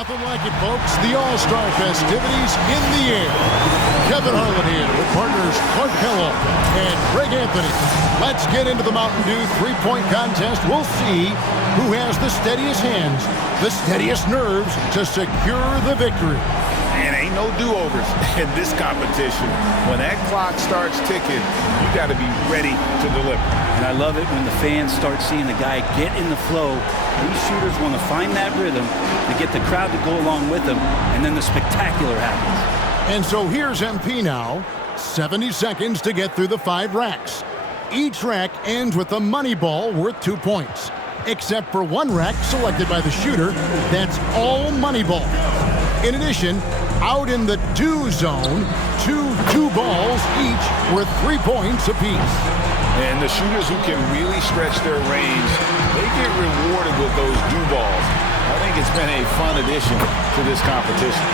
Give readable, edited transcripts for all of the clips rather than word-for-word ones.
Nothing like it, folks. The All-Star festivities in the air. Kevin Harlan here with partners Clark Kellogg and Greg Anthony. Let's get into the Mountain Dew three-point contest. We'll see who has the steadiest hands, the steadiest nerves to secure the victory. And ain't no do-overs in this competition. When that clock starts ticking, you got to be ready to deliver. And I love it when the fans start seeing the guy get in the flow. These shooters want to find that rhythm to get the crowd to go along with them, and then the spectacular happens. And so here's MP now. 70 seconds to get through the 5 racks. Each rack ends with a money ball worth 2 points. Except for one rack selected by the shooter, that's all money balls. In addition, out in the do zone, two balls each worth 3 points apiece. And the shooters who can really stretch their range, they get rewarded with those do balls. I think it's been a fun addition to this competition.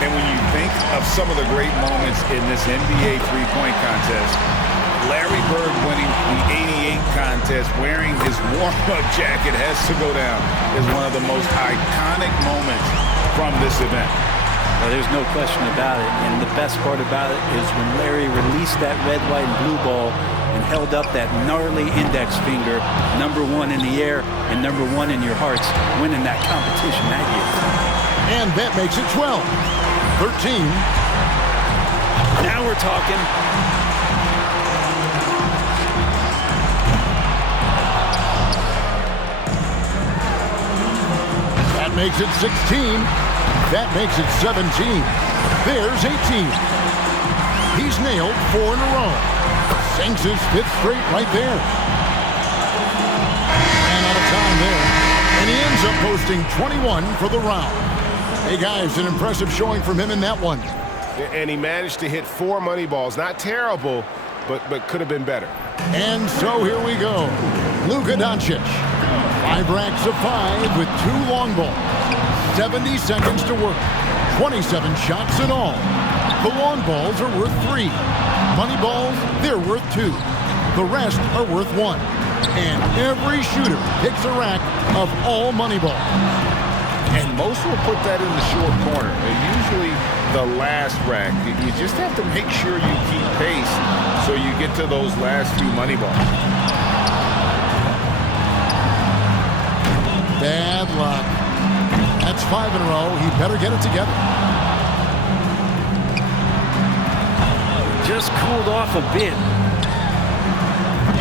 And when you think of some of the great moments in this NBA three-point contest, Larry Bird winning the '88 contest wearing his warm-up jacket has to go down as one of the most iconic moments from this event. Well, there's no question about it. And the best part about it is when Larry released that red, white, and blue ball and held up that gnarly index finger, #1 in the air and #1 in your hearts, winning that competition that year. And that makes it 12. 13. Now we're talking. That makes it 16. That makes it 17. There's 18. He's nailed 4 in a row. Sinks his 5th straight right there. And out of time there. And he ends up posting 21 for the round. Hey, guys, an impressive showing from him in that one. And he managed to hit 4 money balls. Not terrible, but could have been better. And so here we go. Luka Doncic. 5 racks of 5 with 2 long balls. 70 seconds to work. 27 shots in all. The long balls are worth 3. Money balls, they're worth 2. The rest are worth 1. And every shooter picks a rack of all money balls. And most will put that in the short corner. They're usually the last rack. You just have to make sure you keep pace so you get to those last few money balls. Bad luck. That's 5 in a row. He better get it together. Just cooled off a bit.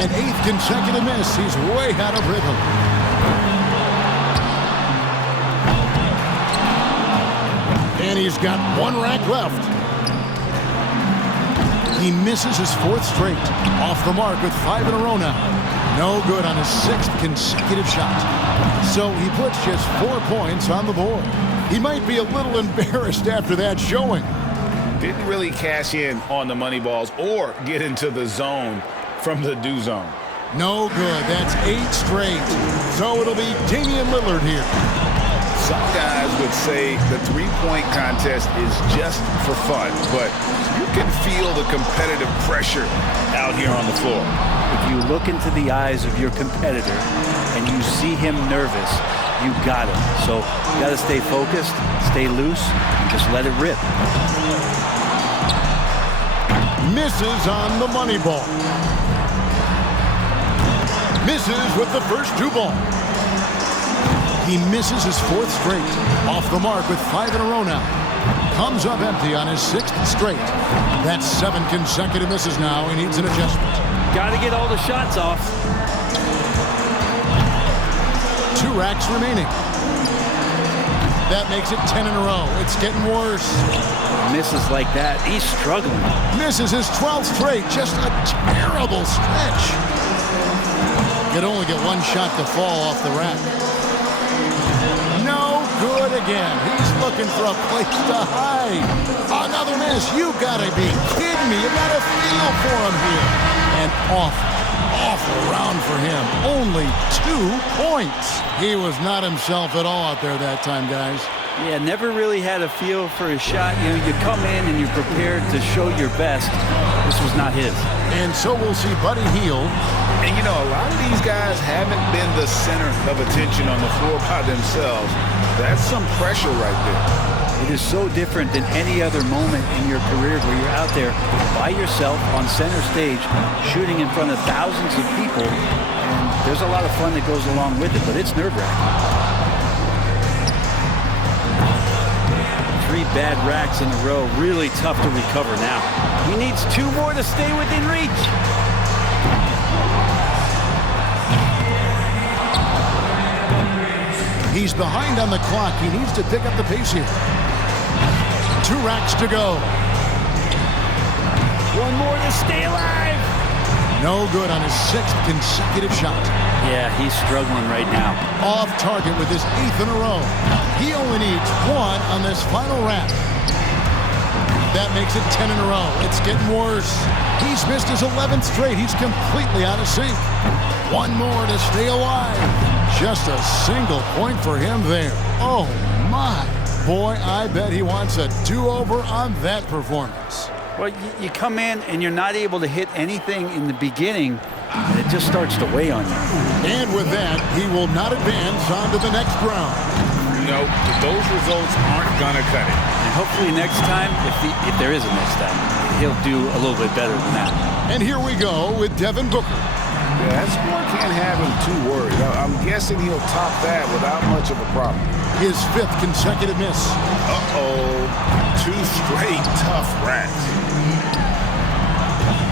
An 8th consecutive miss. He's way out of rhythm. And he's got 1 rack left. He misses his 4th straight. Off the mark with 5 in a row now. No good on his 6th consecutive shot. So he puts just 4 points on the board. He might be a little embarrassed after that showing. Didn't really cash in on the money balls or get into the zone from the do zone. No good. That's 8 straight. So it'll be Damian Lillard here. Some guys would say the three-point contest is just for fun, but you can feel the competitive pressure out here on the floor. If you look into the eyes of your competitor and you see him nervous, you got him. So you got to stay focused, stay loose, and just let it rip. Misses on the money ball. Misses with the first 2 balls. He misses his 4th straight. Off the mark with 5 in a row now. Comes up empty on his 6th straight. That's 7 consecutive misses now. He needs an adjustment. Got to get all the shots off. 2 racks remaining. That makes it 10 in a row. It's getting worse. Misses like that, he's struggling. Misses his 12th straight. Just a terrible stretch. Could only get 1 shot to fall off the rack. No good again. He's looking for a place to hide. Another miss. You gotta be kidding me. You gotta feel for him here. An awful round for him. Only 2 points. He was not himself at all out there that time, guys. Yeah, never really had a feel for a shot. You know, you come in and you're prepared to show your best. This was not his. And so we'll see Buddy Hield. And, you know, a lot of these guys haven't been the center of attention on the floor by themselves. That's some pressure right there. It is so different than any other moment in your career where you're out there by yourself on center stage shooting in front of thousands of people. And there's a lot of fun that goes along with it, but it's nerve-wracking. 3 bad racks in a row. Really tough to recover now. He needs 2 more to stay within reach. He's behind on the clock. He needs to pick up the pace here. 2 racks to go. 1 more to stay alive. No good on his 6th consecutive shot. Yeah, he's struggling right now. Off target with his 8th in a row. He only needs 1 on this final rack. That makes it 10 in a row. It's getting worse. He's missed his 11th straight. He's completely out of sync. 1 more to stay alive. Just a single point for him there. Oh, my. Boy, I bet he wants a do-over on that performance. Well, you come in and you're not able to hit anything in the beginning, and it just starts to weigh on you. And with that, he will not advance on to the next round. No, those results aren't going to cut it. And hopefully next time, if there is a next time, he'll do a little bit better than that. And here we go with Devin Booker. Yeah, that score can't have him too worried. I'm guessing he'll top that without much of a problem. His 5th consecutive miss. Uh-oh. 2 straight tough racks.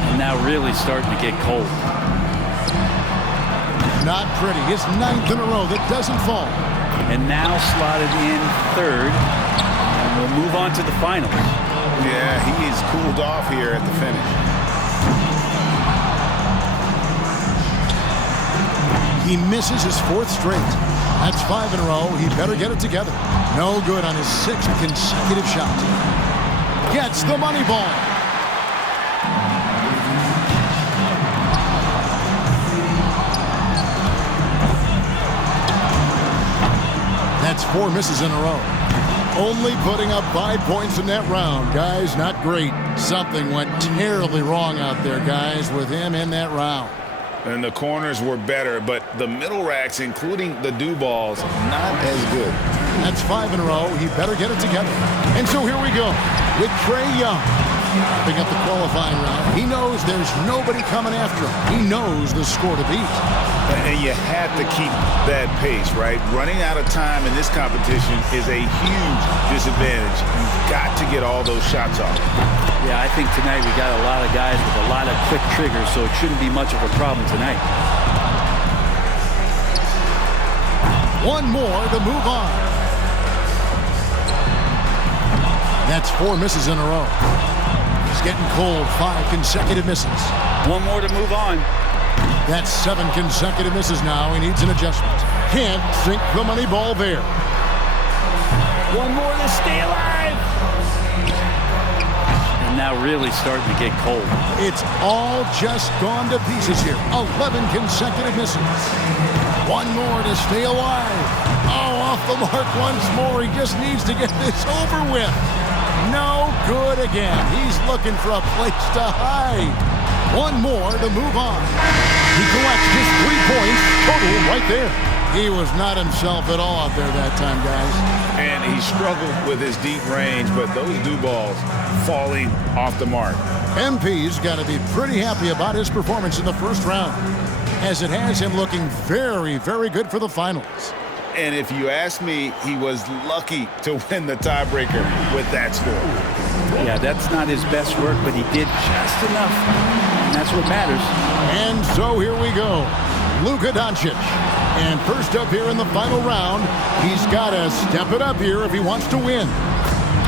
And now really starting to get cold. Not pretty. His 9th in a row that doesn't fall. And now slotted in 3rd. And we'll move on to the finals. Yeah, he is cooled off here at the finish. He misses his 4th straight. That's 5 in a row. He better get it together. No good on his 6th consecutive shot. Gets the money ball. That's 4 misses in a row. Only putting up 5 points in that round. Guys, not great. Something went terribly wrong out there, guys, with him in that round. And the corners were better, but the middle racks, including the do balls, not as good. That's 5 in a row. He better get it together. And so here we go with Trae Young. Wrapping up the qualifying round. He knows there's nobody coming after him. He knows the score to beat. And you have to keep that pace, right? Running out of time in this competition is a huge disadvantage. You've got to get all those shots off. Yeah, I think tonight we got a lot of guys with a lot of quick triggers, so it shouldn't be much of a problem tonight. 1 more to move on. That's 4 misses in a row. He's getting cold. 5 consecutive misses. 1 more to move on. That's 7 consecutive misses now. He needs an adjustment. Can't sink the money ball there. 1 more to stay alive. And now really starting to get cold. It's all just gone to pieces here. 11 consecutive misses. 1 more to stay alive. Oh, off the mark once more. He just needs to get this over with. No good again. He's looking for a place to hide. 1 more to move on. He collects just 3 points total right there. He was not himself at all out there that time, guys. And he struggled with his deep range, but those do balls falling off the mark. MP's got to be pretty happy about his performance in the first round, as it has him looking very, very good for the finals. And if you ask me, he was lucky to win the tiebreaker with that score. Yeah, that's not his best work, but he did just enough, and that's what matters. And so here we go. Luka Doncic. And first up here in the final round, he's got to step it up here if he wants to win.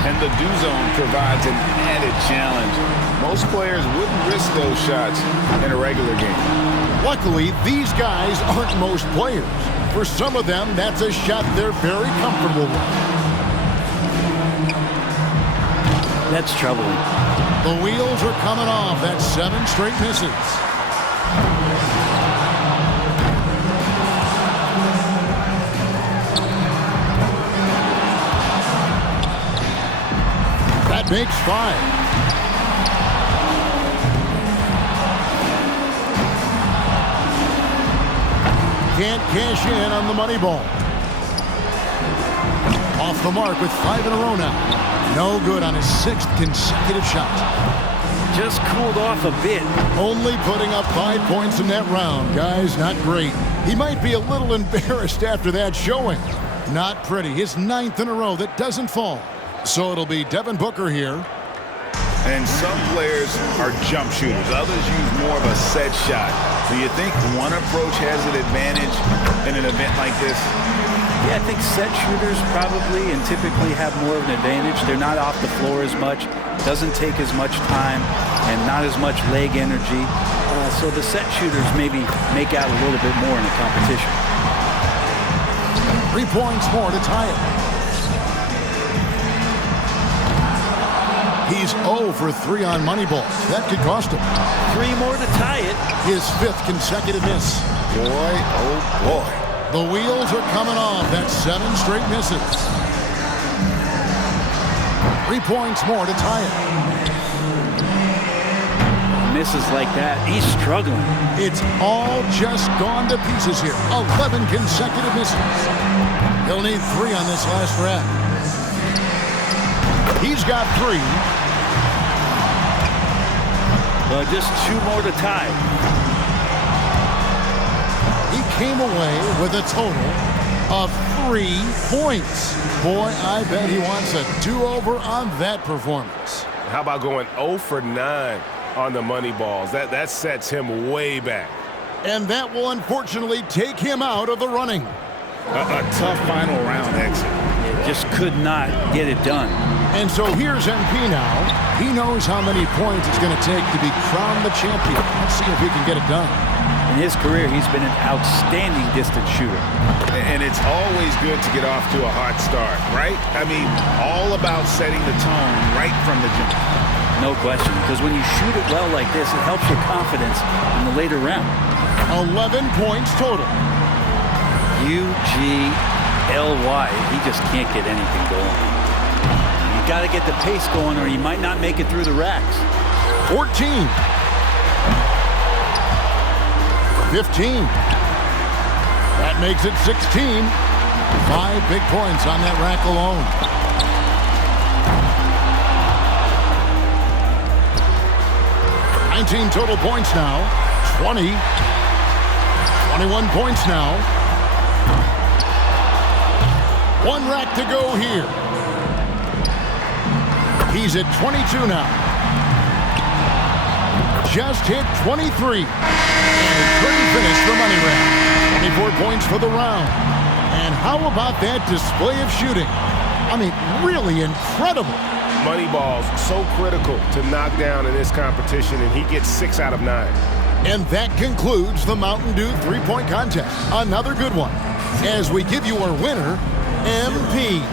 And the do zone provides an added challenge. Most players wouldn't risk those shots in a regular game. Luckily, these guys aren't most players. For some of them, that's a shot they're very comfortable with. That's troubling. The wheels are coming off. That's 7 straight misses. makes 5. Can't cash in on the money ball. Off the mark with 5 in a row now. No good on his 6th consecutive shot. Just cooled off a bit. Only putting up 5 points in that round. Guys, not great. He might be a little embarrassed after that showing. Not pretty. His 9th in a row that doesn't fall. So it'll be Devin Booker here. And some players are jump shooters. Others use more of a set shot. Do you think one approach has an advantage in an event like this? Yeah, I think set shooters probably and typically have more of an advantage. They're not off the floor as much. Doesn't take as much time and not as much leg energy. So the set shooters maybe make out a little bit more in the competition. 3 points more to tie it. He's 0 for 3 on money balls. That could cost him. 3 more to tie it. His 5th consecutive miss. Boy, oh boy. The wheels are coming off. That's 7 straight misses. 3 points more to tie it. Misses like that, he's struggling. It's all just gone to pieces here. 11 consecutive misses. He'll need 3 on this last rack. He's got 3. Just 2 more to tie. He came away with a total of 3 points. Boy, I bet he wants a do-over on that performance. How about going 0 for 9 on the money balls? That sets him way back. And that will unfortunately take him out of the running. A tough final round exit. It just could not get it done. And so here's MP now. He knows how many points it's going to take to be crowned the champion. Let's see if he can get it done. In his career, he's been an outstanding distance shooter. And it's always good to get off to a hot start, right? I mean, all about setting the tone right from the jump. No question, because when you shoot it well like this, it helps your confidence in the later round. 11 points total. U-G-L-Y. He just can't get anything going. You got to get the pace going or he might not make it through the racks. 14. 15. That makes it 16. 5 big points on that rack alone. Total points now. 20. 21 points now. 1 rack to go here. He's at 22 now. Just hit 23. And a couldn't finish the money round. 24 points for the round. And how about that display of shooting? I mean, really incredible. Money balls, so critical to knock down in this competition, and he gets 6 out of 9. And that concludes the Mountain Dew 3-point contest. Another good one. As we give you our winner, MP.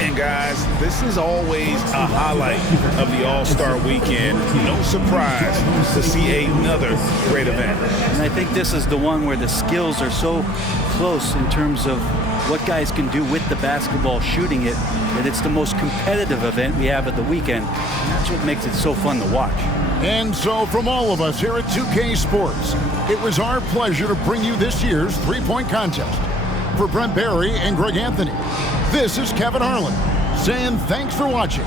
And guys, this is always a highlight of the All-Star weekend. No surprise to see another great event. And I think this is the one where the skills are so close in terms of what guys can do with the basketball shooting it, that it's the most competitive event we have at the weekend. And that's what makes it so fun to watch. And so from all of us here at 2K Sports, it was our pleasure to bring you this year's 3-point contest. For Brent Barry and Greg Anthony, this is Kevin Harlan saying thanks for watching.